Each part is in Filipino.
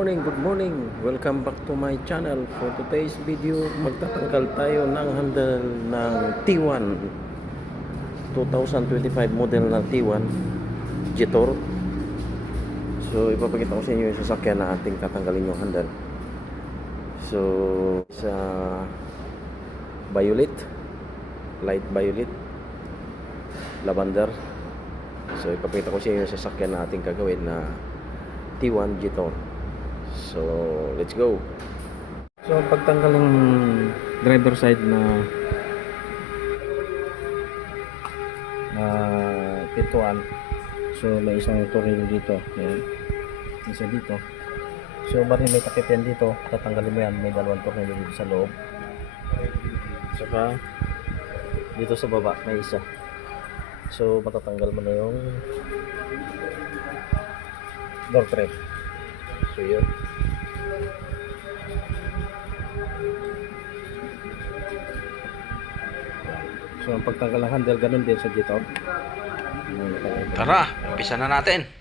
good morning. Welcome back to my channel. For today's video, magtatanggal tayo ng handle ng T1 2025 model na T1 Jetor. So, ipapakita ko sa inyo yung sasakyan na ating tatanggalin yung handle. So, sa violet, light violet, lavender. So, ipapakita ko sa inyo yung sasakyan na ating gagawin na T1 Jetor. So, let's go. So, pagtanggal ng driver side na pintuan. So, may isang tornilyo dito. Ayan. Isa dito. So, bali may takip yan dito. Tatanggalin mo yan. May dalawang tornilyo dito sa loob. Saka, dito sa baba, may isa. So, matatanggal mo na yung door tray. So, yun. So, ang pagtanggal ng handle, ganun din sa Jetor. Tara, umpisa na natin.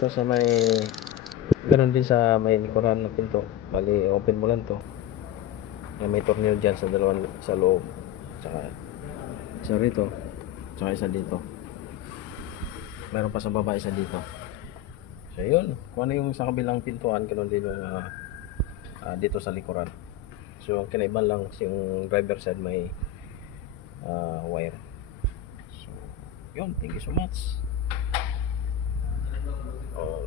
dito sa may ganun din sa may likuran ng pinto. Bali, open mo lang to. May tornilyo dyan sa dalawang sa loob. Tsaka isa rito. Tsaka isa dito. Meron pa sa baba isa dito. So yun. Kung ano yung sa kabilang pintuan, ganun din yung dito sa likuran. So ang kinaiban lang yung driver side may wire. So yun. Thank you so much. Oh.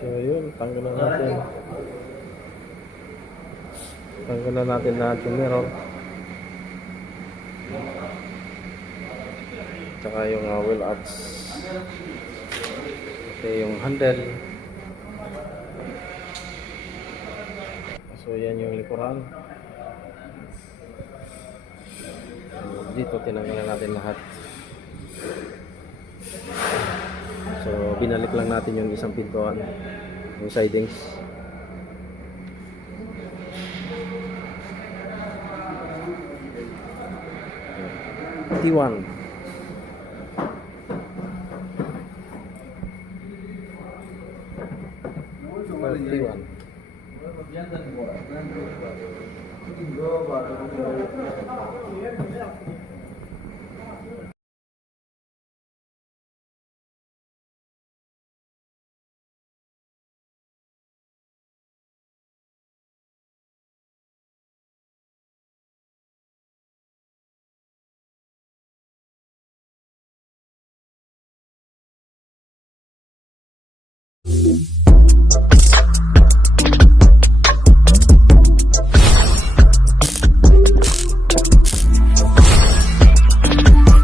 So yun, tanggalan natin. Tanggalan natin lahat yung mirror. Tsaka yung wheel arch. Okay, yung handle. So yan yung likuran. So, dito tinanggalan natin lahat. So binalik lang natin yung isang pintuan, yung sidings. T1. T1.